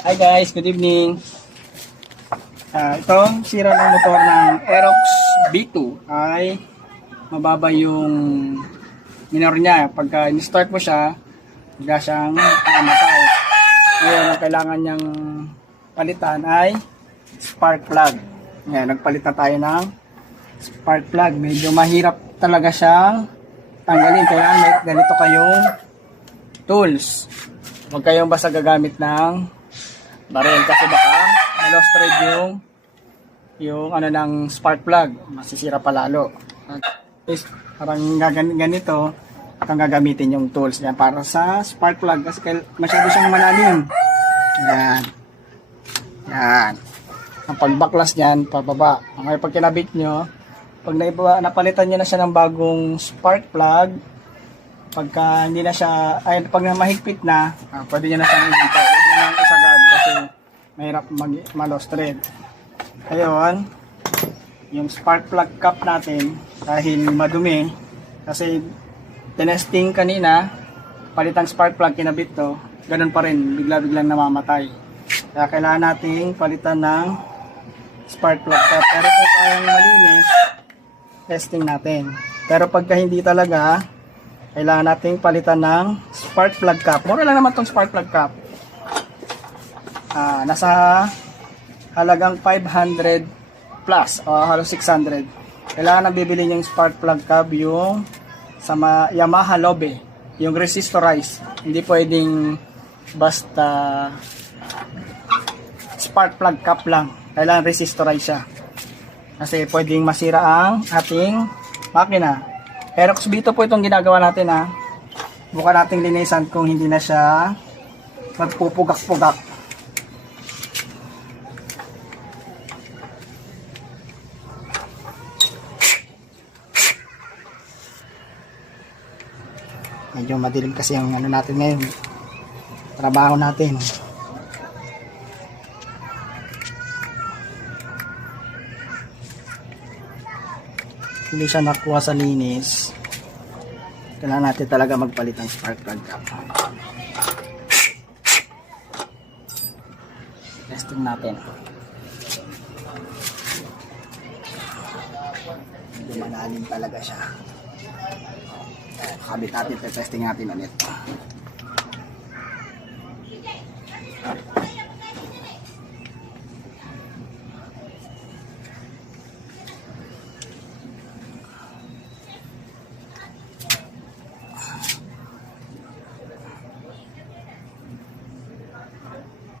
Hi guys, good evening. Itong sira ng motor ng Aerox B2 ay mababa yung minor niya. Pagka in-start mo siya, bigla siyang mamatay. Ngayon, ang kailangan niyang palitan ay spark plug. Ngayon, nagpalit na tayo ng spark plug. Medyo mahirap talaga siyang tanggalin. Kailangan may ganito kayong tools. Huwag kayong basta gagamit ng baril kasi baka ma-lost thread yung ano ng spark plug, masisira pa lalo. Parang ganito kang gagamitin yung tools yan para sa spark plug kasi masyado siyang malalim. Yan. Yan. Ang pagbaklas niyan pababa. Ngayon pag kinabit nyo, pag napalitan nyo na siya ng bagong spark plug, pagka hindi na siya, ay pag mahigpit na, pwede nyo na siyang ihinto. Huwag nyo nang isagad kasi mahirap ma-lost thread. Ngayon, yung spark plug cap natin, dahil madumi, kasi tinesting kanina, palitang spark plug, kinabit to, ganun pa rin, bigla-biglang namamatay. Kaya kailangan nating palitan ng spark plug cap. Pero kung kayang malinis, testing natin. Pero pagka hindi talaga, kailangan nating palitan ng spark plug cap. Mura lang naman tong spark plug cap. Nasa halagang 500 plus o halos 600. Kailangan na bibili yung spark plug cap yung sa Yamaha Lobe, yung resistorized. Hindi pwedeng basta spark plug cap lang. Kailangan resistorized siya. Kasi pwedeng masira ang ating makina. Aerox B2 po itong ginagawa natin ha. Bukan nating linisan kung hindi na siya magpupugak-pugak. Medyo madilim kasi ang ano natin ngayon. Trabaho natin. Hindi siya nakuha sa linis. Kailangan natin talaga magpalit ng spark plug cap. Testing natin. Medyo malalim talaga siya. Kabit natin, testing natin ulit.